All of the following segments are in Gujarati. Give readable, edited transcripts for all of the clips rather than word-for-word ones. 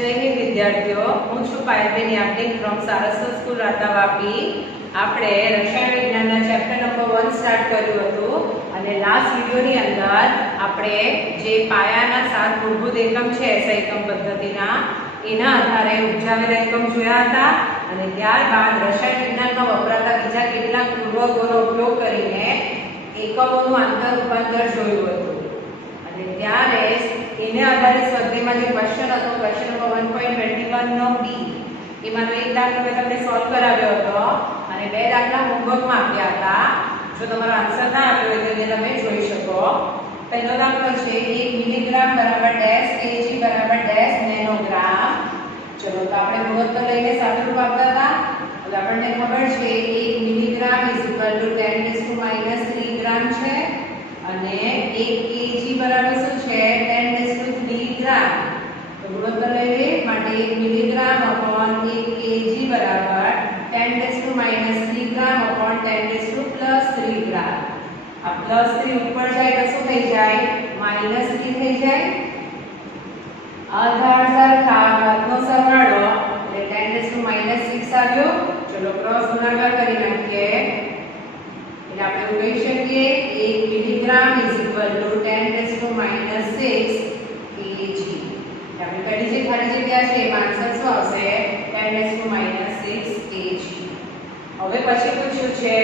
जय हिंद विद्यार्थीओ, हूँ छूं पायलबेन याज्ञिक फ्रॉम सारस्वत स्कूल राता वापी। આપણે રસાયણ વિજ્ઞાનના ચેપ્ટર નંબર 1 સ્ટાર્ટ કર્યું હતું અને લાસ્ટ વિડિયોની અંદર આપણે જે પાયાના 7 મૂળભૂત એકમ છે SI એકમ પદ્ધતિના એના આધારે ઉપજાવેલા એકમ જોયા હતા અને ત્યારબાદ રસાયણ વિજ્ઞાનમાં વપરાતા બીજા કેટલાક પૂર્વકોનો ઉપયોગ કરીને એકમોનું આંતર રૂપાંતર જોયું હતું અને ત્યારે એને આધારે સ્વાધ્યાયમાં જે ક્વેશ્ચન હતો ક્વેશ્ચન નંબર 1.21 નો બી એમાંનો એક દાખલો મેં તમને સોલ્વ કરાવ્યો હતો અને બે દાખલા હોમવર્કમાં આપ્યા હતા। જો તમારો આન્સર ના આપ્યો હોય તો તમે જોઈ શકો। પહેલો દાખલો છે 1 મિલીગ્રામ બરાબર ડેશ કેજી બરાબર ડેશ નેનોગ્રામ। ચલો તો આપણે ગુણોત્તર લઈને સાદુરૂપ આપતા હતા। હવે આપણને ખબર છે 1 મિલીગ્રામ = 10 - 3 ગ્રામ છે અને 1 કેજી બરાબર શું છે 10 - 3 ગ્રામ। તો ગુણોત્તર લઈએ માટે 1 મિલીગ્રામ / 1 કેજી બરાબર 10 - 3 ગ્રામ / 10 + 3 ગ્રામ। આ +3 ઉપર જાય તો શું થઈ જાય -3 થઈ જાય। આધાર સરખા ઘાતનો સરવાળો એટલે 10 - -6 આવ્યો। ચલો ક્રોસ ગુણાકાર કરી નાખીએ એટલે આપણે એવું કહી શકીએ 1 મિલીગ્રામ = 10 - -6 કેજી। આપણે કડી જે ખાલી જગ્યા છે એમાં આન્સર શું આવશે 10 - -6 કેજી। હવે પછી પૂછ્યું છે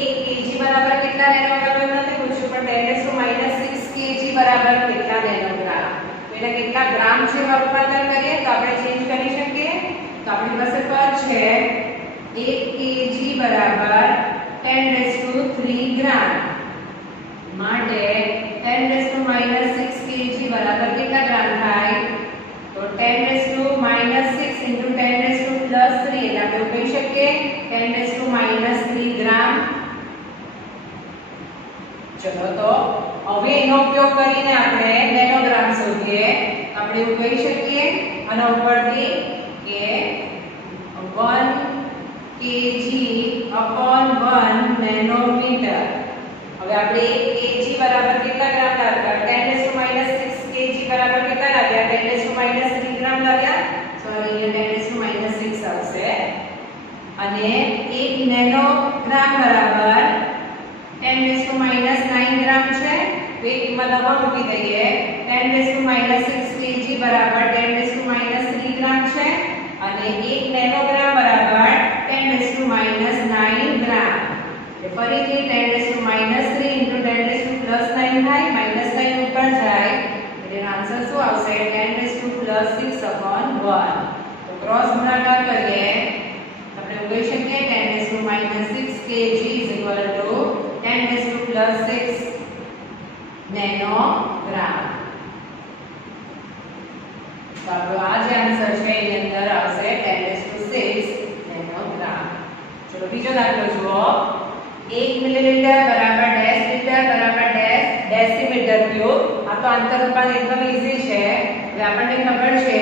1 કેજી બરાબર કેટલા નેનોગ્રામ એમ નથી પૂછ્યું પણ 10 - -6 કેજી બરાબર કેટલા નેનોગ્રામ તો એના કેટલા ગ્રામ છે એમાં રૂપાંતર કરીએ તો આપણે ચેન્જ કરી શકીએ। તો આપણી પાસે પદ છે 1 કેજી બરાબર 10 - 3 ગ્રામ માટે 10 - -6 કેજી બરાબર કેટલા ગ્રામ થાય તો 10 - -6 * 10 + 3 એટલે આપણે કહી શકીએ 10 - -3 ગ્રામ। ચલો તો હવે એનો ઉપયોગ કરીને આપણે નેનોગ્રામ શોધીએ। આપણે એવું કહી શકીએ આના ઉપરથી કે 1 કેજી / 1 નેનોમીટર। હવે આપણે 1 કેજી બરાબર કેટલા ગ્રામ લાવ્યા 10 - -6 કેજી બરાબર કેટલા લાવ્યા 10 - -3 ગ્રામ લાવ્યા। સો અહીંયા 10 - -6 આવશે અને 1 નેનોગ્રામ બરાબર 10 - -9 ગ્રામ છે તો એ કિંમત આપણે મૂકી દઈએ 10 - -6 કેજી બરાબર 10 - -3 ગ્રામ છે અને 1 નેનોગ્રામ બરાબર 10 - -9 ગ્રામ। એટલે ફરીથી 10 - -3 * 10 + 9 થાય -9 ઉપર જાય એટલે એનો આન્સર શું આવશે 10 + 6/1। તો ક્રોસ ગુણાકાર કરીએ આપણે એવું કહી શકીએ 10 - -6 કેજી = 10 + 6 નેનોગ્રામ। તો આપણો આ જે આન્સર છે એની અંદર આવશે 10 + 6 નેનોગ્રામ। ચલો બીજો દાખલો જુઓ 1 મિલીલીટર બરાબર ડેશ લીટર બરાબર ડેશ ડેસીમીટર ક્યુબ। આ તો આંતર રૂપાંતર એકદમ ઈઝી છે। હવે આપણને ખબર છે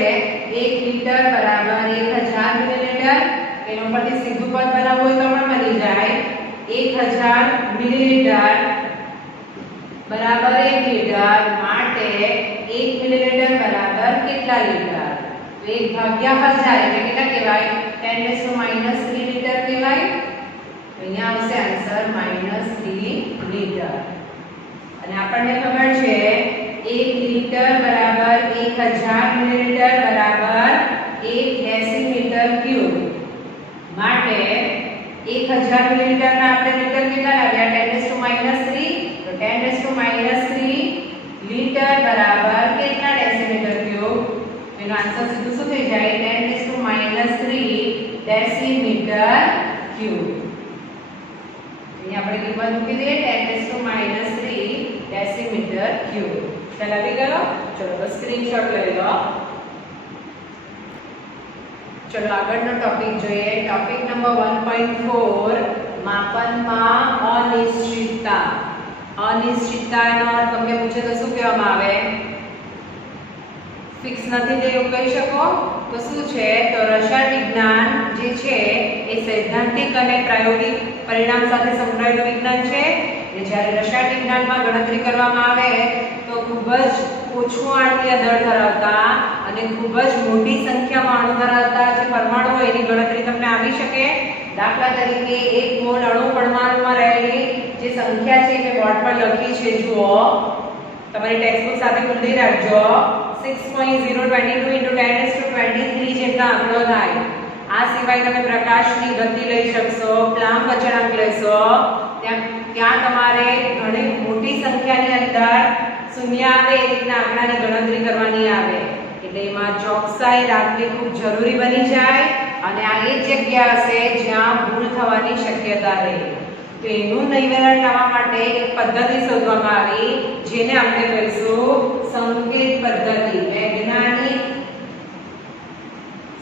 1 લીટર બરાબર 1000 મિલીલીટર એનો પરથી સીધું પદ બનાવવું હોય તો પણ મળી જાય 1000 મિલીલીટર બરાબર 1 લીટર માટે 1 મિલીલીટર બરાબર કેટલા લીટર તો 1/1000 એટલે કેટલા કહેવાય 10 - -3 લીટર કહેવાય। અહીંયા આવશે આન્સર -3 લીટર અને આપણને ખબર છે 1 લીટર બરાબર 1000 મિલીલીટર બરાબર 1 ડેસીમીટર ક્યુબ માટે 1000 મિલીલીટરના આપણે લીટર કેટલા લાવ્યા 10 - -3 તો 10 - -3 લીટર બરાબર કેટલા ડેસીમીટર ક્યુબ એનો આન્સર સીધું શું થઈ જાય 10 - -3 ડેસીમીટર ક્યુબ। અહીંયા આપણે કિંમત મૂકી દઈએ 10 - -3 ડેસીમીટર ક્યુબ। ચાલ આવી ગયો। ચલો તો સ્ક્રીનશોટ લઈ લો। ચલો આગળનો ટોપિક જોઈએ ટોપિક નંબર 1.4 માપનમાં અનિશ્ચિતતા। અનિશ્ચિતતાનો અર્થ તમને પૂછે તો શું કહેવામાં આવે ફિક્સ નથી તે એવું કહી શકો તો શું છે તો રસાયણ વિજ્ઞાન જે છે એ સૈદ્ધાંતિક અને પ્રાયોગિક પરિણામ સાથે સંકળાયેલું વિજ્ઞાન છે। જ્યારે રસાયણ વિજ્ઞાનમાં ગણતરી કરવામાં આવે તો ખૂબ જ ઓછું આણ્વીય દળ ધરાવતા અને ખૂબ જ મોટી સંખ્યામાં અણુ ધરાવતા જે પરમાણુ હોય એની ગણતરી તમને આવી શકે. દાખલા તરીકે એક મોલ અણુ પરમાણુમાં રહેલી જે સંખ્યા છે એ બોર્ડ પર લખી છે. જુઓ, તમારી ટેક્સ્ટબુક સાથે ખોલી રાખજો. 6.022 × 10⁻23 જેટલા આંકડો થાય. આ સિવાય તમે પ્રકાશની ગતિ લઈ શકશો, પ્લાન્ક અચળાંક લેશો. ત્યાં તમારે ઘણી મોટી સંખ્યાની અંદર શૂન્ય આવે એ રીતના આંકડાની ગણતરી કરવાની આવે. એટલે એમાં ચોકસાઈ રાખવી ખૂબ જરૂરી બની જાય અને આ એ જગ્યા હશે જ્યાં ભૂલ થવાની શક્યતા રહે. તો એનું નિવારણ લાવવા માટે એક પદ્ધતિ શોધવામાં આવી જેને આપણે કહીશું સંકેત પદ્ધતિ. વૈજ્ઞાનિક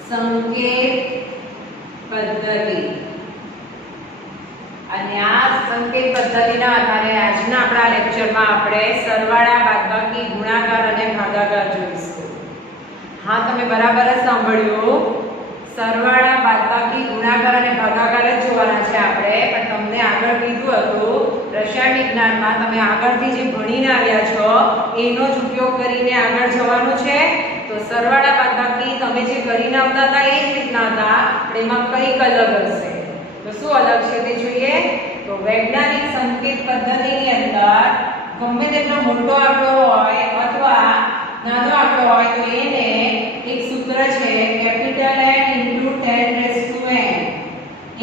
સંકેત પદ્ધતિ. અને આ સંકેત પદ્ધતિના આધારે આજના આપણા લેક્ચરમાં આપણે સરવાળા, બાદબાકી, ગુણાકાર અને ભાગાકાર જોઈશું. હા, તમે બરાબર જ સાંભળ્યું. સરવાળા, બાદબાકી, ગુણાકાર અને ભાગાકાર જ જોવાના છે આપણે. પણ તમને આગળ કીધું હતું રસાયણ વિજ્ઞાનમાં તમે આગળથી જે ભણીને આવ્યા છો એનો જ ઉપયોગ કરીને આગળ જવાનું છે. તો સરવાળા, બાદબાકી તમે જે કરીને આવતા હતા એ જ રીતના હતા, પણ એમાં કંઈક અલગ હશે. તો શું અલગ છે તે જોઈએ. તો વૈજ્ઞાનિક સંકેત પદ્ધતિની અંદર ગમે તેટલો મોટો આંકડો હોય અથવા નાનો આંકડો હોય તો એને એક સૂત્ર છે કેપિટલ N × 10⁻n.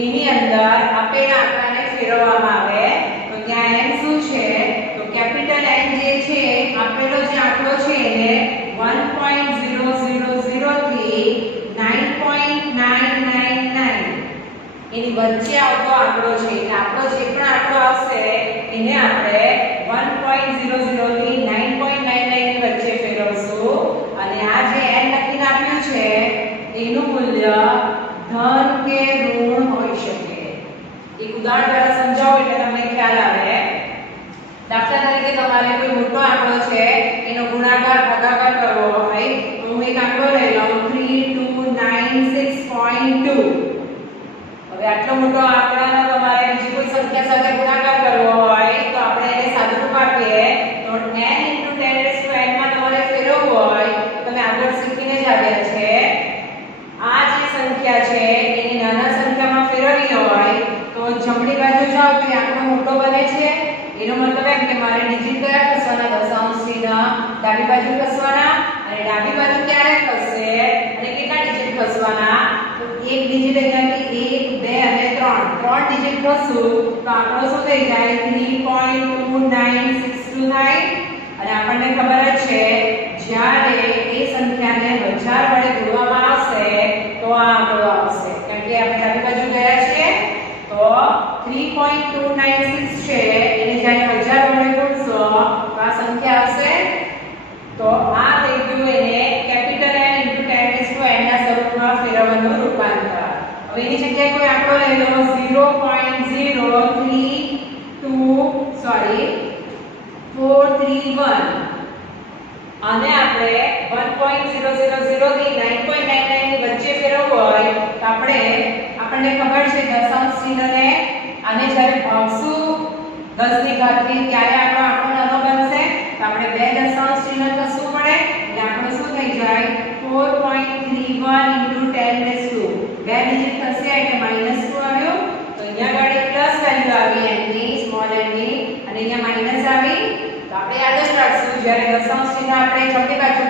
એની અંદર આપેલા આંકડાને ફેરવવામાં આવે. તો ત્યાં n શું છે? તો કેપિટલ N જે છે આપેલો જે આંકડો છે એને 1.000 થી 9.999 એની વચ્ચે આવતો આંકડો છે. એટલે આપણો જે પણ આંકડો આવશે એને આપણે 1.00 થી 9.99 ની વચ્ચે ફેરવશું. અને આ જે n લખીને આપ્યું છે એનું મૂલ્ય ધન કે ઋણ હોઈ શકે. એક ઉદાહરણ દ્વારા સમજાવો એટલે તમને ખ્યાલ આવે. દાખલા તરીકે તમારે કોઈ મોટો આંકડો છે એનો ગુણાકાર, ભાગાકાર કરવો હોય તો હું એક આંકડો લઈ લઉં 3296.2. હવે આટલો મોટો આંકડાનો તમારે બીજી કોઈ સંખ્યા સાથે ગુણાકાર કરવો હોય તો આપણે એને સાદુરૂપ આપીએ તો n × 10⁻n માં તમારે ફેરવવું હોય તો તમે આગળ શીખીને જ આવ્યા છે. આ જે સંખ્યા છે એને નાના સંખ્યામાં ફેરવવી હોય તો જમણી બાજુ જાઓ તો આંકડો મોટો બને છે. એનો મતલબ એમ કે મારે ડિજિટ કયા ખસવાના? દશાંશ ચિહ્ન ડાબી બાજુ ખસવાના. અને ડાબી બાજુ ક્યારે ખસશે અને કેટલા ડિજિટ ખસવાના? તો એક ડિજિટ અહીંયાથી 1, 2 અને 3 ડિજિટ ખસું તો આંકડો શું થઈ જાય? 3.2962 થાય. અને આપણને ખબર જ છે જ્યારે એ સંખ્યાને 1000 વડે ગુણવામાં આવશે તો આ આંકડો આવશે. કારણ કે આપણે ડાબી બાજુ ગયા છીએ તો 3.296 છે એને જ્યારે 1000 વડે ગુણશો તો આ સંખ્યા આવશે. તો આ થઈ ગયું એને કેપિટલ N × 10⁻n ના સ્વરૂપમાં ફેરવવાનું રૂપાંતર. હવે એની જગ્યાએ કોઈ આંકડો લઈ લો 0.431 અને આપણે 1.000 થી 9.99 ની વચ્ચે ફેરવવું હોય તો આપણને ખબર છે દશાંશ ચિહ્નને આને જ્યારે ભાગશું 10 ની ઘાત થી ત્યારે આપણો આંકડો નાનો બનશે. તો આપણે બે દશાંશ ચિહ્ન કસવું પડે એટલે આંકડો શું થઈ જાય? 4.31 × 10⁻². બે ડિજિટ થશે એટલે -2 આવ્યો. તો અહીંયા આગળ પ્લસ વેલ્યુ આવી n ની, સ્મોલ n ની, અને અહીંયા માઈનસ આવી. તો આપણે યાદ જ રાખશું જ્યારે દશાંશ ચિહ્ન આપણે જમણી બાજુ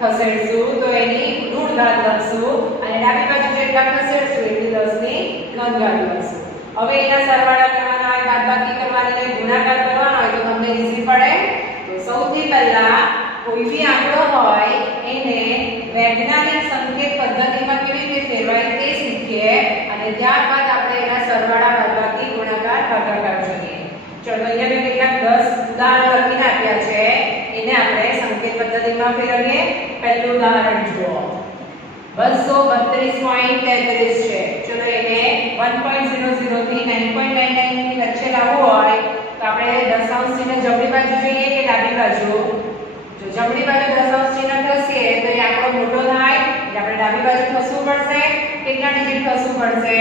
ખસેડશું તો એની ઋણ ઘાત લખશું અને ડાબી બાજુ જેટલા ખસેડશું એટલે 10 ની ધન ઘાત લખશું. હવે એના સરવાળા કરવાના હોય, બાદબાકી કરવાની હોય, ગુણાકાર કરવાનો હોય તો તમને ઈઝી પડે. તો સૌથી પહેલા કોઈ બી આંકડો હોય એને વૈજ્ઞાનિક સંકેત પદ્ધતિમાં કેવી રીતે ફેરવાય તે શીખીએ અને ત્યારબાદ આપણે એના સરવાળા, બાદબાકી, ગુણાકાર, ભાગાકાર જોઈએ. ચલો અહીંયા મેં કેટલાક 10 ઉદાહરણો લખીને આપ્યા છે એને આપણે સંકેત પદ્ધતિમાં ફેરવીએ. પહેલું ઉદાહરણ જુઓ 232.33 છે. ચલો એને 1.00 થી 9.99 ની વચ્ચે લાવવું હોય તો આપણે દશાંશ ચિહ્ન જમણી બાજુ જોઈએ કે ડાબી બાજુ? જો જમણી બાજુ દશાંશ ચિહ્ન ખસીએ તો એ આંકડો મોટો થાય એટલે આપણે ડાબી બાજુ ખસવું પડશે. કેટલા ડિજિટ ખસવું પડશે?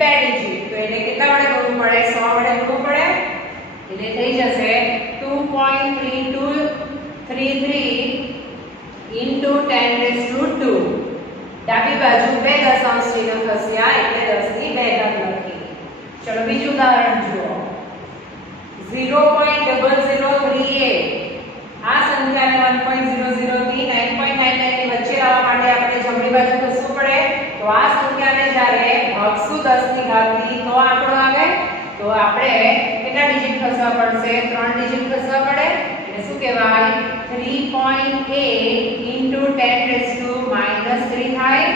2 ડિજિટ. તો એને કેટલા વડે ગુણવું પડે? 100 વડે ગુણવું પડે. એટલે થઈ જશે 2.3233 × 10⁻². ડાબી બાજુ બે દશાંશ ચિહ્ન ખસ્યા એટલે 10 ની 2 ઘાત લખી. ચલો બીજું ઉદાહરણ જુઓ. 0.0038 આ સંખ્યાને 1.00 થી 9.99 ની વચ્ચે લાવવા માટે આપણે જમણી બાજુ ખસવું પડે. તો આ સંખ્યાને જ્યારે ભાગશું 10 ની ઘાત થી તો આંકડો આવે. તો આપણે કેટલા ડિજિટ ખસવા પડશે? 3 ડિજિટ ખસવા પડે. એટલે શું કહેવાય? 3.8 into 10⁻³ થાય.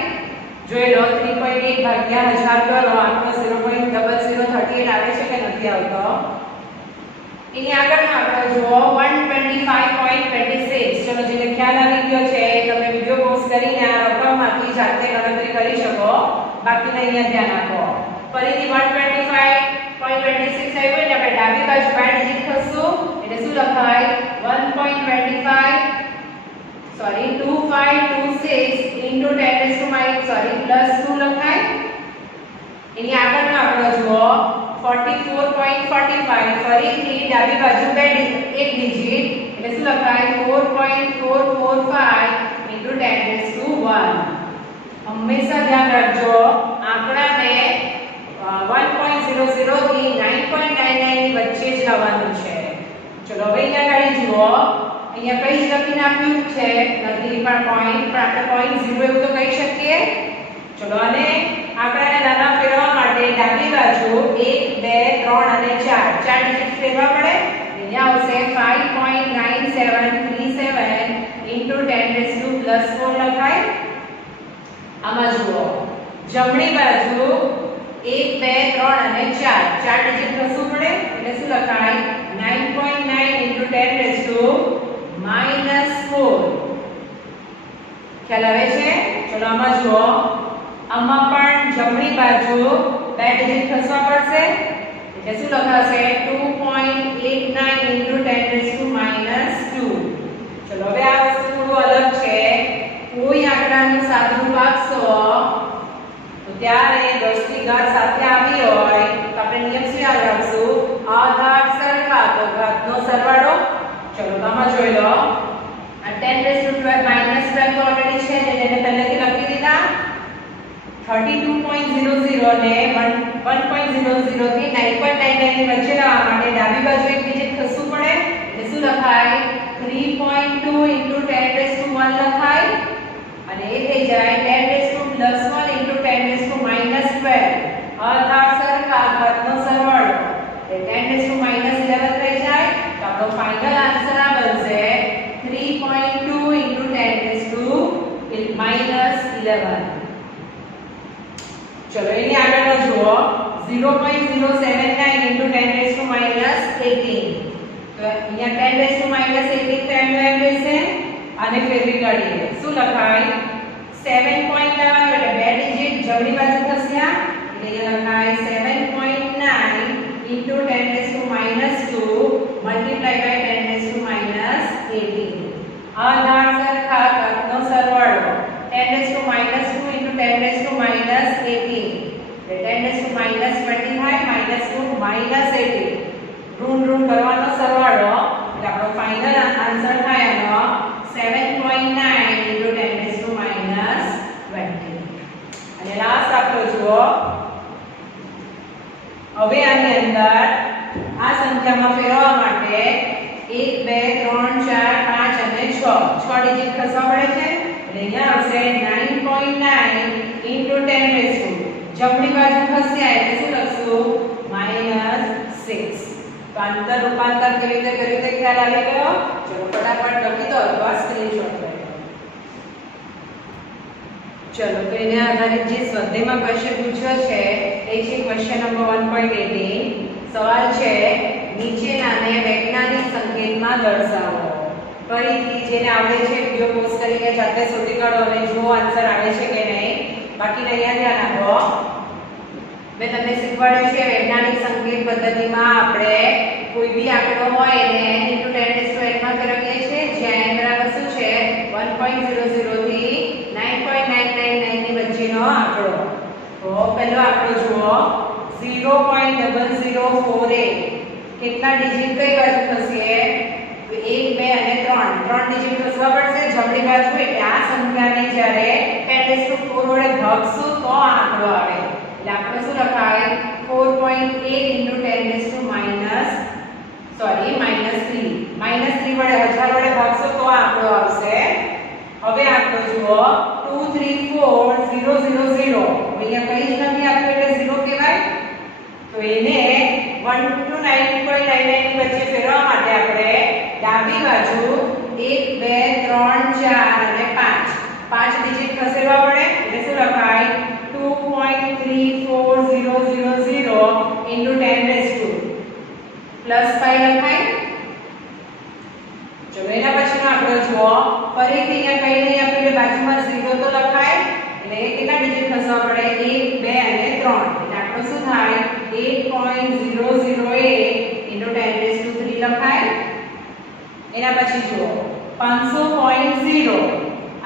જોઈ લો 3.8 ભાગ્યા 1000 કરો આંકડો 0.0038 આવે છે કે નથી આવતો? એની આગળનો આંકડો જુઓ 125.26. ચલો જેને ખ્યાલ આવી ગયો છે તમે વિડિયો પોઝ કરીને આ રકમમાંથી જાતે ગણતરી કરી શકો. બાકીને અહીંયા ધ્યાન આપો. ફરીથી 125.26 આવ્યું એટલે આપણે ડાબી બાજુ 2 ડિજિટ ખસશું એટલે શું લખાય? 2526 into 10⁻² લખાય. એની આગળનો આંકડો જુઓ 44.45. ફરીથી ડાબી બાજુ એક ડિજિટ એટલે શું લખાય? 4.445 into 10⁻⁴. હંમેશા ધ્યાન રાખજો આંકડાને 1.00 થી 9.99 ની વચ્ચે જ લાવવાનું છે. ચલો હવે અહીંયા કાઢી જુઓ. અહીંયા કઈ જ લખીને આપ્યું છે નથી પણ પોઈન્ટ, પણ આપણે 0.0 એવું તો કહી શકીએ. ચલો અને આંકડાને નાના ફેરવવા માટે ડાબી બાજુ 1 2 3 અને 4 ડિજિટ ફેરવવા પડે. અહીંયા આવશે 5.9737 into 10⁻+4 લખાય. આમાં જુઓ જમણી બાજુ 1 2 3 અને 4 ડિજિટ ખસવું પડે એટલે શું લખાય? 9.9 into 10⁻⁴. ખ્યાલ આવે છે? ચલો આમાં જુઓ. આમાં પણ જમણી બાજુ 2 ડિજિટ ખસવા પડશે એટલે શું લખાશે? 2.89 into 10⁻². ચલો હવે આ વસ્તુ થોડું અલગ છે. કોઈ આંકડાનું સાદુરૂપ આપશો તો ત્યારે 10 ની ઘાત સાથે આવી હોય તો આપણે નિયમ શું યાદ રાખશું? અઘાત સરખા તો ઘાતનો સરવાળો. ચલો આમાં જોઈ લો. આ 10⁻12 -12 તો ઓલરેડી છે એટલે એને પહેલેથી લખી દીધા. 32.00 ને 1.00 થી 9.99 ની વચ્ચે લાવવા માટે ડાબી બાજુ એક ડિજિટ ખસવું પડે એટલે શું લખાય? 3.2 into 10⁻1 લખાય. અને એ થઈ જાય 10⁻+1 into 10⁻². અઘાત સરખા ઘાતનો સરવાળો એટલે 10⁻11 થઈ જાય. તો આપણો ફાઇનલ આન્સર આ બનશે 3.2 into 10⁻11. ચલો એની આગળનો જુઓ 0.079 into 10⁻18. તો અહીંયા 10⁻18 તો એમ રહેશે અને ફેરવી કાઢીએ. શું લખાય? 7.11 એટલે બે ડિજિટ જમણી બાજુ ખસ્યા એટલે અહીંયા લખાય 7.9 into 10⁻² multiplied by 10⁻18. અઘાત સરખા ઘાતનો સરવાળો 10⁻² into 10⁻18 એટલે 10⁻20 થાય -2 -18 ઋણ કરવાનો સરવાળો એટલે આપણો ફાઇનલ આન્સર થાય આનો 7.9 into 10⁻20. અને લાસ્ટ આંકડો જુઓ. હવે આની અંદર આ સંખ્યામાં ફેરવવા માટે 1 2 3 4 5 અને 6 ડિજિટ ખસવા પડે છે એટલે અહીંયા આવશે 9.9 into 10⁻². જમણી બાજુ ખસ્યા એટલે શું લખશું? -6. તો આંતર રૂપાંતર કેવી રીતે ખ્યાલ આવી ગયો? ચલો ફટાફટ લખી દો અથવા સ્ક્રીનશોટ લઈ લો. ચલો તો એને આધારિત જે સ્વાધ્યાયમાં ક્વેશ્ચન પૂછ્યો છે એ છે ક્વેશ્ચન નંબર 1.18. સવાલ છે નીચેનાને વૈજ્ઞાનિક સંકેતમાં દર્શાવો. ફરીથી જેને આવડે છે વિડિયો પોઝ કરીને જાતે શોધી કાઢો અને જુઓ આન્સર આવે છે કે નહીં. બાકી અહીંયા ધ્યાન આપો. મેં તમને શીખવાડ્યું છે વૈજ્ઞાનિક સંકેત પદ્ધતિમાં આપણે કોઈ બી આંકડો હોય એને n into 10⁻² માં ફેરવીએ છીએ જ્યાં n બરાબર શું છે 1.00 થી 9.999 ની વચ્ચેનો આંકડો. તો પહેલો આંકડો જુઓ 0.0048. કેટલા ડિજિટ કઈ બાજુ ખસે? 1 2 અને 3 ડિજિટ ખસવા પડશે જમણી બાજુ એટલે આ સંખ્યાને જ્યારે 10⁻⁴ ભાગશો તો આ આંકડો આવે એટલે આપણે શું લખાય 4.8 * 3 વડે 1000 વડે ભાગશો તો આ આંકડો આવશે હવે આંકડો જુઓ 234000 અહીંયા કઈ જ નથી આપ્યું એટલે 0 કહેવાય તો એને 1 to 9.99 ની વચ્ચે ફેરવવા માટે આપણે ડાબી બાજુ 1 2 3 4 અને 5 ડિજિટ ખસેડવા પડે એટલે શું લખાય 2.34000 * 10 પ્લસ 5 લખાય ચલો એના પછીનો આંકડો જુઓ ફરીથી અહીંયા કઈ નહીં આપેલું બાજુમાં 0 તો લખાય એટલે કેટલા ડિજિટ ખસવા પડે 1 2 અને 3 એટલે આંકડો શું થાય 8.008 * 10 લખાય એના પછી જુઓ 500.0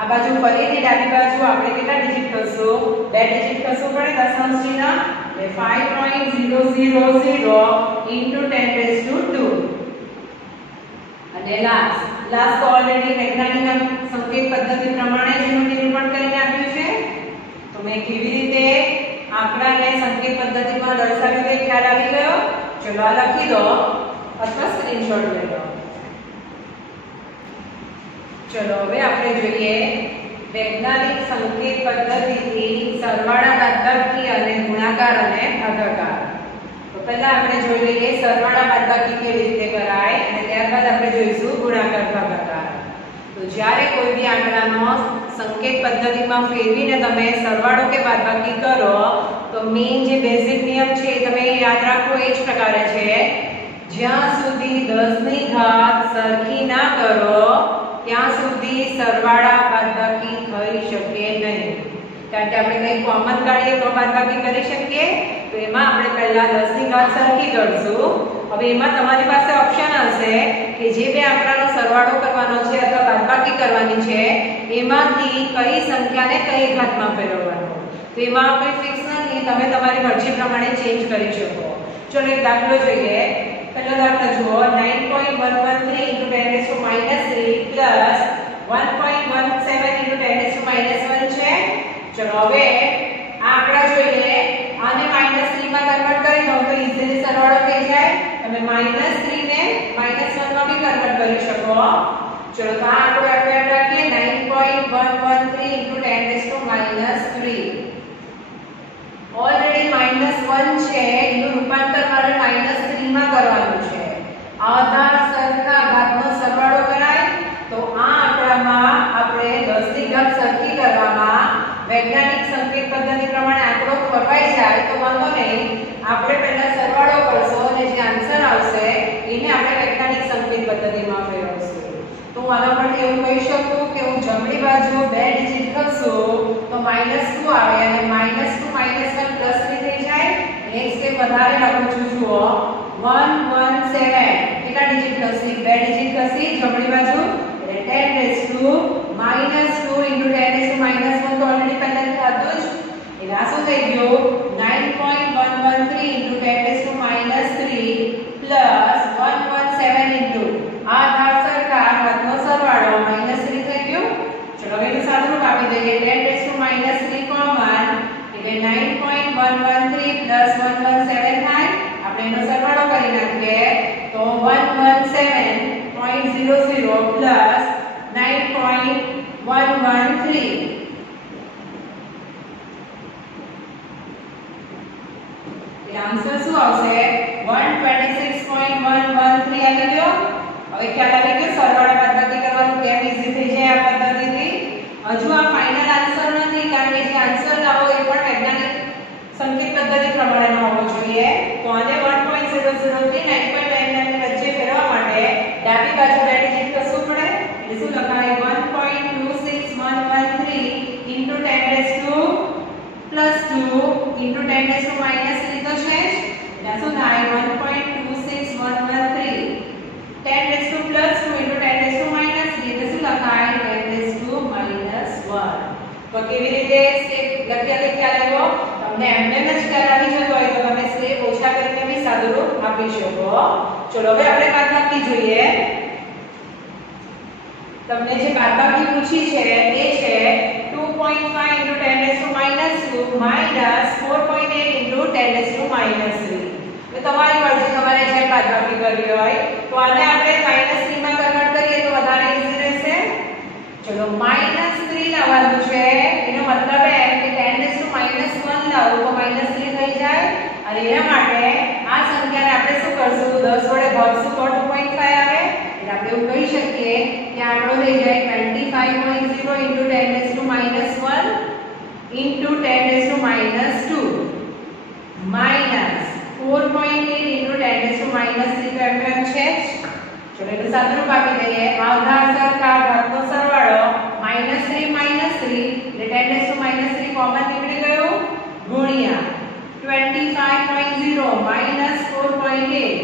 આ બાજુ ફરીથી ડાબી બાજુ આપણે કેટલા ડિજિટ ખસશું 2 ડિજિટ ખસવું પડે દશાંશ ચિહ્ન એટલે 5.000 * 10 અને લાસ્ટ તો ઓલરેડી વૈજ્ઞાનિક સંકેત પદ્ધતિ પ્રમાણે જેનું નિરૂપણ કરીને આપ્યું છે તો મેં કેવી રીતે આંકડાને સંકેત પદ્ધતિમાં દર્શાવ્યું તે ખ્યાલ આવી ગયો ચલો આ લખી દો અથવા સ્ક્રીનશોટ લઈ લો ચલો હવે આપણે જોઈએ વૈજ્ઞાનિક સંકેત પદ્ધતિથી સરવાળા બાદબાકી અને ગુણાકાર અને ભાગાકાર તો પહેલા આપણે જોઈ લઈએ સરવાળા બાદબાકી કેવી રીતે કરાય અને ત્યારબાદ આપણે જોઈશું ગુણાકાર ભાગાકાર તો જ્યારે કોઈ બી આંકડાનો સંકેત પદ્ધતિમાં ફેરવીને તમે સરવાળો કે બાદબાકી કરો તો મેઈન જે બેઝિક નિયમ છે એ તમે યાદ રાખો એ જ પ્રકારે છે જ્યાં સુધી 10 ની ઘાત સરખી ના કરો ત્યાં સુધી સરવાળા બાદબાકી થઈ શકે નહીં કારણ કે આપણે કંઈ કોમન કાઢીએ તો બાદબાકી કરી શકીએ તો એમાં આપણે પહેલા 10 ની ઘાત સરખી કરશું હવે એમાં તમારી પાસે ઓપ્શન હશે કે જે બે આંકડાનો સરવાળો કરવાનો છે અથવા બાદબાકી કરવાની છે એમાંથી કઈ સંખ્યાને કઈ ઘાતમાં ફેરવવાનો તો એમાં કોઈ ફિક્સ નથી તમે તમારી મરજી પ્રમાણે ચેન્જ કરી શકો ચલો એક દાખલો જોઈએ પહેલો દાખલો જુઓ 9.113 * 10 - 3 પ્લસ 1.17 * 10 - 1 છે ચલો હવે આ આંકડા જોઈએ આને -3 માં કન્વર્ટ કરી દો તો ઈઝીલી સરવાળો થઈ જાય તમે -3 ને -1 માં બી કન્વર્ટ કરી શકો ચલો તો આ આંકડો આપણે યાદ રાખીએ 9.113 * 10 - 3 ઓલરેડી -1 છે એનું રૂપાંતર મારે -3 માં કરવાનું છે આધાર સરખા ઘાતનો સરવાળો કરાય તો આ આંકડામાં આપણે 10 ની ઘાત સરખી કરવામાં વૈજ્ઞાનિક સંકેત પદ્ધતિ પ્રમાણે આંકડો ફરવાઈ જાય તો વાંધો નહીં આપણે પહેલા સરવાળો કરશો અને જે આન્સર આવશે એને આપણે વૈજ્ઞાનિક સંકેત પદ્ધતિમાં ફેરવશું તો હું આના પરથી એવું કહી શકું કે હું જમણી બાજુ 2 ડિજિટ ખસું તો -2 આવે અને -2 - 1 +3 થઈ જાય એક સ્ટેપ વધારે લખું છું જુઓ 117 કેટલા ડિજિટ ખસી 2 ડિજિટ ખસી જમણી બાજુ એટલે 10 - 2 * 10 - -1 તો ઓલરેડી પહેલાથી હતું જ એટલે આ શું થઈ ગયું 9.113 * 10 - 3 પ્લસ 117 આ ધાર સરખા ઘાતનો સરવાળો -3 થઈ ગયું ચલો હવે એનું સાદું રૂપ આપી દઈએ 10 - -3 કોમન એટલે 9.113 પ્લસ 117 થાય આપણે એનો સરવાળો કરી નાખીએ તો 117.00 પ્લસ 9.113 આન્સર શું આવશે 126.113 આવી ગયો હવે ખ્યાલ આવી ગયો સરવાળા બાદબાકી કરવાનું કેમ ઈઝી થઈ જાય આ પદ્ધતિથી હજુ આ ફાઇનલ આન્સર નથી કારણ કે જે આન્સર લાવો એ પણ વૈજ્ઞાનિક સંકેત પદ્ધતિ પ્રમાણેનો હોવો જોઈએ તો આને 1.00 થી 9.99 ની વચ્ચે ફેરવવા માટે ડાબી બાજુ 2 ડિજિટ ખસવું પડે એટલે શું લખાય 1.26113 * 10 + 2 * 10 - -3 તો છે જ એટલે શું થાય 1.26113 10 + 2 * 10 - -3 એટલે શું લખાય 10 - -1 તો કેવી રીતે સ્ટેપ લખ્યા તે ખ્યાલ આવ્યો તમને એમને જ ખ્યાલ આવી જતો હોય તો તમે સ્ટેપ ઓછા કરીને બી સાદું રૂપ આપી શકો ચલો હવે આપણે બાદબાકી જોઈએ તમને જે બાદબાકી પૂછી છે એ છે 2.5 * 10 - -2 minus 4.8 into 10 to -3. તો તમારી મરજી, તમારે જે બાદબાકી કરવી હોય તો આને આપણે -3 માં કન્વર્ટ કરીએ તો વધારે ઈઝી રહેશે. ચલો -3 લાવવાનું છે, એનો મતલબ એમ કે 10 to -1 લાવો તો -3 થઈ જાય, અને એના માટે આ સંખ્યાને આપણે શું કરશું, 10 વડે ભાગશું તો 2.5 આવે. એટલે આપણે એવું કહી શકીએ કે આંકડો થઈ જાય 25.0 into 10 to -1 into 10 to -2 minus 4.8 into 10 to -3 તો એમ છે. ચલો એટલે સાદુરૂપ આપી દઈએ. ભાગાકાર ઘાતનો સરવાળો -3 એટલે 10 to -3 કોમન નીકળી ગયું, ગુણ્યા 25.0 minus 4.8.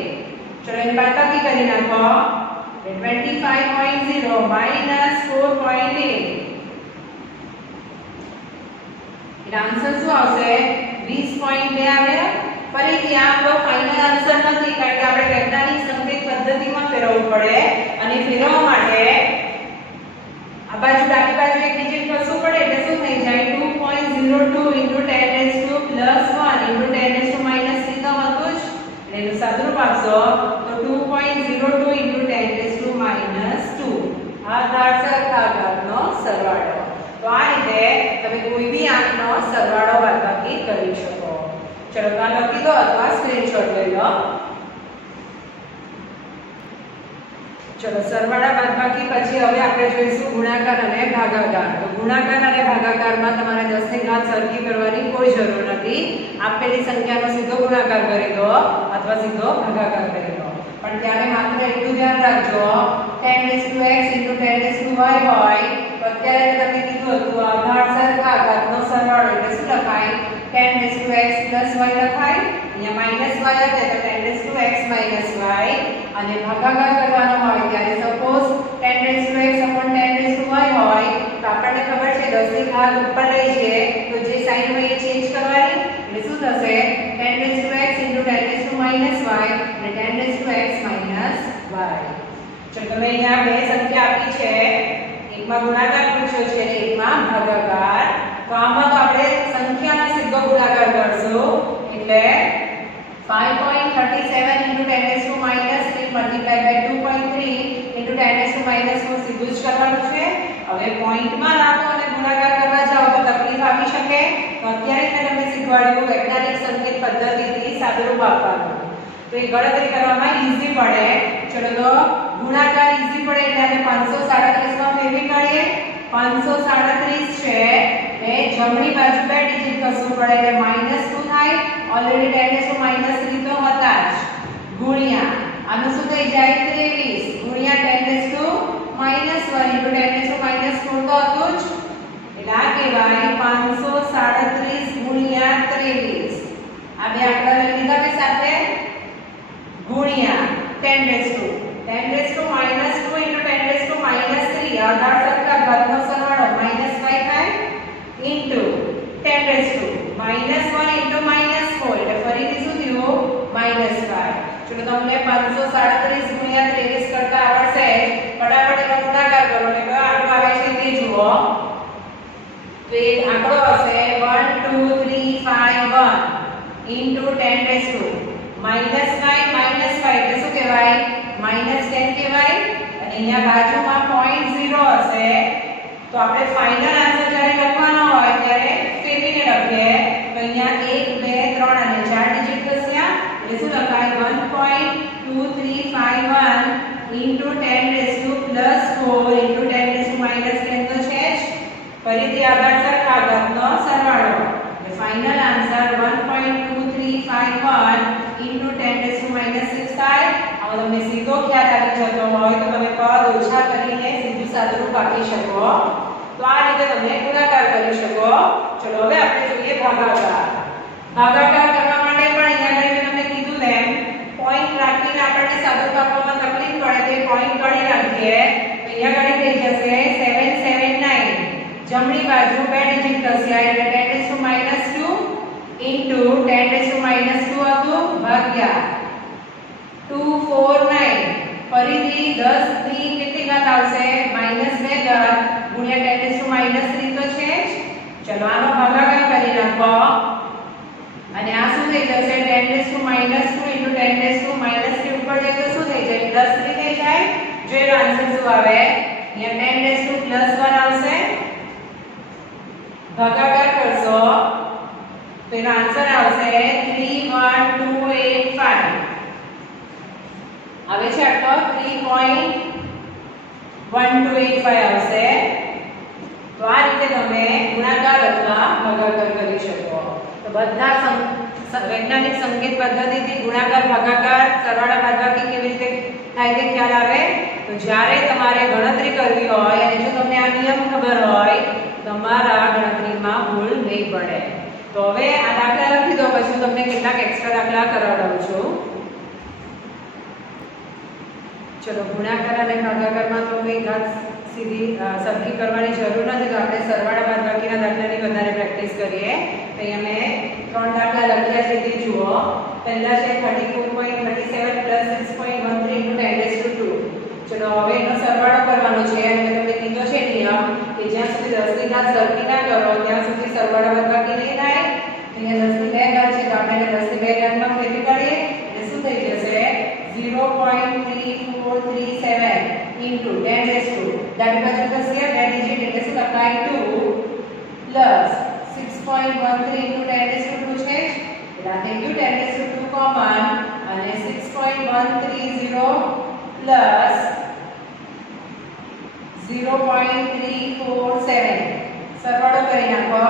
ચલો એની બાદબાકી કરી નાખો. 25.0 minus 4.8 એનો આન્સર શું આવશે, 20.2 આવે. ફરીથી આ આપણો ફાઇનલ આન્સર નથી, કારણ કે આપણે વૈજ્ઞાનિક સંકેત પદ્ધતિમાં ફેરવવું પડે, અને ફેરવવા માટે આ બાજુ ડાબી બાજુ એક ડિજિટ ખસવું પડે, એટલે શું થઈ જાય 2.02 into 10 to +1 into 10 to -3 તો હતું જ, એટલે એનું સાદુરૂપ આપશો તો 2.02 into 10 to -2 આ ઘાતનો સરવાળો. તો આ રીતે તમે કોઈ બી આંકનો સરવાળો બાદબાકી કરી શકો. ચલો તો આ લખી દો અથવા સ્ક્રીનશોટ લઈ લો. ચલો સરવાળા બાદબાકી પછી હવે આપણે જોઈશું ગુણાકાર અને ભાગાકાર. તો ગુણાકાર અને ભાગાકારમાં તમારે 10 ની ઘાત સરખી કરવાની કોઈ જરૂર નથી. આપેલી સંખ્યાનો સીધો ગુણાકાર કરી દો અથવા સીધો ભાગાકાર કરી દો. પણ ત્યારે માત્ર એટલું ધ્યાન રાખજો, 10 to x into 10 to y હોય તો અત્યારે તમને કીધું હતું આધાર સરખા ઘાતનો સરવાળો એટલે શું લખાય, 10 to x plus y લખાય. અહીંયા માઈનસ y હશે તો 10 to x minus y, અને ભાગાકાર કરવાનો હોય ત્યારે suppose 10 to x upon 10 to y હોય તો આપણને ખબર છે 10 ની ઘાત ઉપર લઈ છે તો જે સાઈન હોય એ ચેન્જ કરવાની, એટલે શું થશે 10 to x into 10 to minus y એટલે 10 to x minus y. જો તમે અહીંયા બે સંખ્યા આપી છે, એકમાં ગુણાકાર પૂછ્યો છે અને એકમાં ભાગાકાર, તો આમાં તો આપણે સંખ્યાનો સીધો ગુણાકાર કરશું, એટલે 5.37 into 10 to -3 multiplied by 2.3 into 10 to -4 સીધું જ કરવાનું છે. હવે પોઈન્ટમાં રાખો અને ગુણાકાર કરવા જાઓ તો તકલીફ આવી શકે, તો અત્યારે મેં તમને શીખવાડ્યું વૈજ્ઞાનિક સંકેત પદ્ધતિથી સાદુરૂપ આપવાનું, તો એ ગણતરી કરવામાં ઈઝી પડે. ચલો તો ગુણાકાર ઈઝી પડે એટલે આપણે 537 માં ફેરવી કાઢીએ. 537 છે એ જમણી બાજુ બે ડિજિટ ખસવું પડે એટલે -2 થાય. ઓલરેડી 10 to -3 તો હતા જ, ગુણ્યા આનું શું થઈ જાય 23 ગુણ્યા 10 to -1 into 10 to -4 તો હતું જ, એટલે આ કહેવાય 537 ગુણ્યા 23. આ બે આંકડા લઈ લીધા કે સાથે, ગુણ્યા 10 to -2 into 10 to -3 આધાર સરખા ઘાતનો સરવાળો -5 થાય into 10 to -1 into -4 એટલે ફરીથી શું થયું -5. ચલો તમને 537 ગુણ્યા 23 કરતા આવડશે, ફટાફટ એનો ગુણાકાર કરો એટલે કયો આંકડો આવે છે તે જુઓ. તો એ આંકડો હશે 12351 into 10 to -5 એટલે શું કહેવાય -10 કહેવાય, અને અહીંયા બાજુમાં 0.0 હશે તો આપણે ફાઇનલ આન્સર જ્યારે લખવાનો હોય ત્યારે ફેરવીને લખીએ. તો અહીંયા 1 2 3 અને 4 ડિજિટ ખસ્યા એટલે શું લખાય 1.2351 into 10 to +4 into 10 to -10 તો છે જ. ફરીથી આગળ સરખા ઘાતનો સરવાળો એટલે ફાઇનલ આન્સર 1.2351 into 10 to -6 થાય. હવે તમને સીધો ખ્યાલ આવી જતો હોય તો તમે પદ ઓછા કરીને સીધું સાદુરૂપ આપી શકો, તો આ રીતે તમે ગુણાકાર કરી શકો. ચલો હવે આપણે જોઈએ ભાગાકાર. ભાગાકાર કરવા માટે પણ અહીંયા આગળ મેં તમને કીધું તેમ પોઈન્ટ રાખીને આપણને સાદુરૂપ આપવામાં તકલીફ પડે તો પોઈન્ટ કાઢી નાખીએ. તો અહીંયા આગળ થઈ જશે 779 જમણી બાજુ બે ડિજિટ ખસ્યા એટલે 10 to -2 into 10 to -2 હતું ભાગ્યા 249 ફરીથી 10 ની કેટલી ઘાત આવશે -2 ઘાત ગુણ્યા 10 to -3 તો છે જ. ચલો આનો ભાગાકાર કરી થઈ જશે 10 - -2 * 10 - -3 ઉપર જાય તો શું થઈ જાય? પ્લસ 3 થઈ જાય. જો એનો આન્સર શું આવે? અહીંયા 10 + +1 આવશે. ભાગાકાર કરશો તો એનો આન્સર આવશે 31285. આવે છે આટલો 3.1285 આવશે. તો આ રીતે તમે ગુણાકાર અથવા ભાગાકાર કરી શકો. તો બધા વૈજ્ઞાનિક સંકેત પદ્ધતિથી ગુણાકાર, ભાગાકાર, સરવાળા, બાદબાકી કેવી રીતે થાય તે ખ્યાલ આવે. તો જ્યારે તમારે ગણતરી કરવી હોય અને જો તમને આ નિયમ ખબર હોય તમારા ગણતરીમાં ભૂલ નહીં પડે. તો હવે આ દાખલા લખી દો, પછી તમને કેટલાક એક્સ્ટ્રા દાખલા કરાવડાવું છું. ચલો, ગુણાકાર અને ભાગાકારમાં તો કંઈ ખાસ સીધી સરખી કરવાની જરૂર નથી. તો આપણે સરવાળા બાદબાકીના દાખલાની વધારે પ્રેક્ટિસ કરીએ. તો અહીંયા મેં 3 દાખલા લખ્યા છે તે જુઓ. પહેલા છે 34.37 + 6.13 × 10⁻². ચલો, હવે એનો સરવાળો કરવાનો છે. અને તમને કીધો છે નિયમ કે જ્યાં સુધી 10 ની ઘાત સરખી ના કરો ત્યાં સુધી સરવાળા બાદબાકી નહીં થાય. અહીંયા 10 ની 2 ઘાત છે તો આપણે 10 ની 2 ઘાતમાં ફેરવી કરીએ એટલે શું થઈ જશે? 0.3437 into 10⁻². ડાબી બાજુ કસીએ 2 ડિજિટ એટલે શું લખાય? 2 + 6.13 into 10⁻² છે. એટલે આ થઈ ગયું 10⁻² કોમન અને 6.130 plus 0.347 સરવાળો કરી નાખો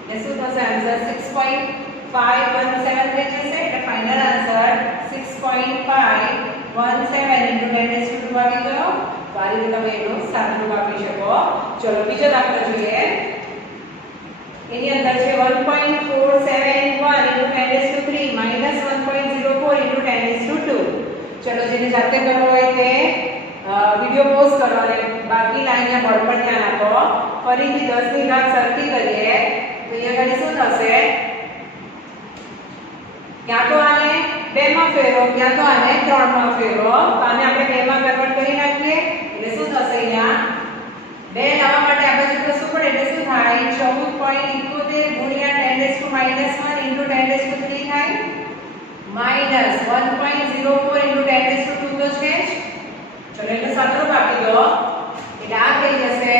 એટલે શું થશે? આન્સર 6.517 થઈ જશે. એટલે ફાઇનલ આન્સર 6.517 into 10⁻² આવી ગયો. તો આ રીતે તમે એનું સાદુરૂપ આપી શકો. ચલો, બીજો દાખલો જોઈએ. એની અંદર છે 1.471 into 10⁻³ - 1.04 into 10⁻². ચલો, જેને જાતે કરવો હોય તે વિડિયો પોઝ કરો અને બાકી લાઈનના બોર્ડ પર ધ્યાન આપો. ફરીથી 10 ની ઘાત સરખી કરીએ તો અહીંયા આગળ શું થશે? ક્યાં તો આને 2 માં ફેરવો, ક્યાં તો આને 3 માં ફેરવો. તો આને આપણે 2 માં કન્વર્ટ કરી નાખીએ એટલે શું થશે? અહીંયા 2 લાવવા માટે આ બાજુ શું પડે એટલે શું થાય? 14.71 ગુણ્યા 10⁻−1 into 10⁻³ થાય. -1.04 into 10⁻² તો છે જ. ચલો, એનું સાદુરૂપ આપી દો એટલે આ થઈ જશે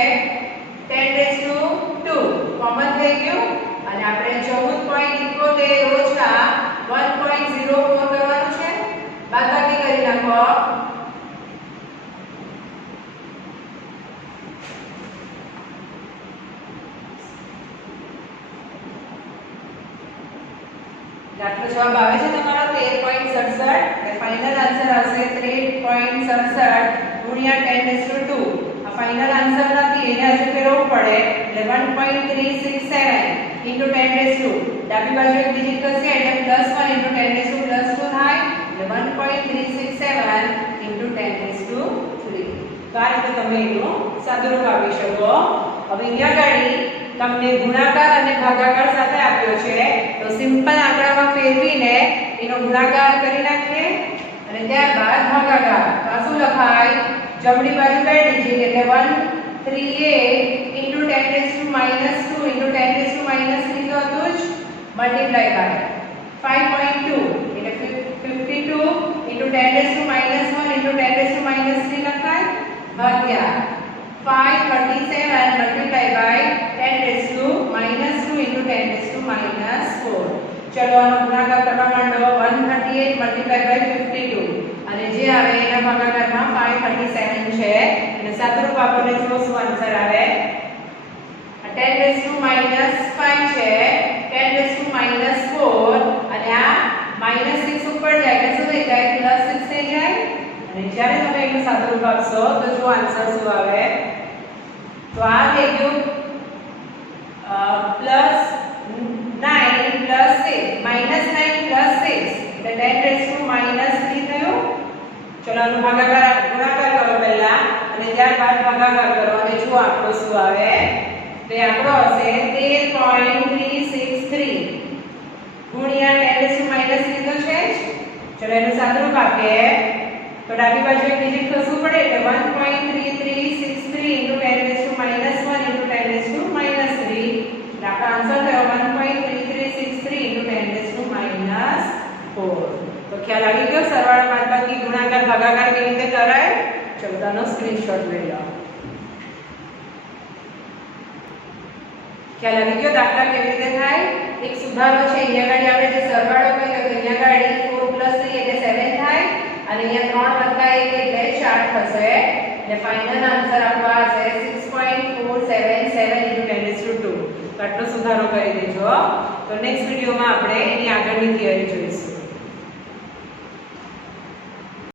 10⁻². કોમન થઈ ગયું અને આપણે 14.71 ઓછા 1.04 કરવાનું છે. બાદબાકી કરી નાખો. દાખલો જવાબ આવે છે તમારો 13.67. એટલે ફાઇનલ આન્સર આવશે 13.67 ગુણ્યા 10⁻². આ ફાઇનલ આન્સર નથી, એને હજુ ફેરવવું પડે એટલે 1.367 into 10⁻². ડાબી બાજુ એક ડિજિટ કરશે એટલે +1 into 10⁻+2 થાય એટલે 1.367 into 10⁻3. તો આ રીતે તમે એનું સાદુરૂપ આપી શકો. હવે અહીંયા આગળ તમને ગુણાકાર અને ભાગાકાર સાથે આપ્યો છે તો સિમ્પલ આંકડામાં ફેરવીને એનો ગુણાકાર કરી નાખીએ અને ત્યારબાદ ભાગાકાર. તો આ શું લખાય? જમણી બાજુ 2 ડિજિટ એટલે 138 into 10⁻² into 10⁻³ તો હતું જ, મલ્ટીપ્લાય બાય 5.2 એટલે 52 into 10⁻−1 into 10⁻³ લખાય ભાગ્યા 537 multiplied by 10⁻² into 10⁻⁻4. ચલો, આનો ગુણાકાર કરવા માંડો. 138 multiplied by 52 અને જે આવે એના ભાગાકારમાં 537 છે અને સાદુરૂપ આપોને જો શું આન્સર આવે? 10⁻5 છે, 10⁻4 અને આ -6 ઉપર જાય એટલે શું થઈ જાય? +6 થઈ જાય. અને જ્યારે તમે એનું સાદુરૂપ આપશો તો જો આન્સર શું આવે? તો આ થઈ ગયું +9 + 6 -9 + 6 એટલે 10⁻³ થયું. ચલો, આનો ભાગાકાર ગુણાકાર કરો પહેલા અને ત્યારબાદ ભાગાકાર કરો અને જો આંકડો શું આવે? તો એ આંકડો હશે 13.363 ગુણ્યા 10⁻³ તો છે જ. ચલો, એનું સાદુરૂપ આપીએ તો ડાબી બાજુ એક ડિજિટ ખસવું પડે એટલે 1.3363 into 10⁻⁻1 into 10⁻⁻3. આપણો આન્સર થયો 1.3363 ભાગાકાર કેવી રીતે કરાય? ચલો તાનો સ્ક્રીનશોટ લઈ લો. ખ્યાલ આવી ગયો દાખલા કેવી રીતે થાય? એક સુધારો છે, અહીંયા ગાડી આપણે જે સરવાળો કર્યો તો અહીંયા ગાડી 4 + 3 એટલે 7 થાય અને અહીંયા 3 + 1 એટલે 4 થશે. એટલે ફાઇનલ આન્સર આપણો આવશે 6.477 × 10⁻². તો આટલો સુધારો કરી દેજો. તો નેક્સ્ટ વિડિયોમાં આપણે એની આગળની થિયરી જોઈશું.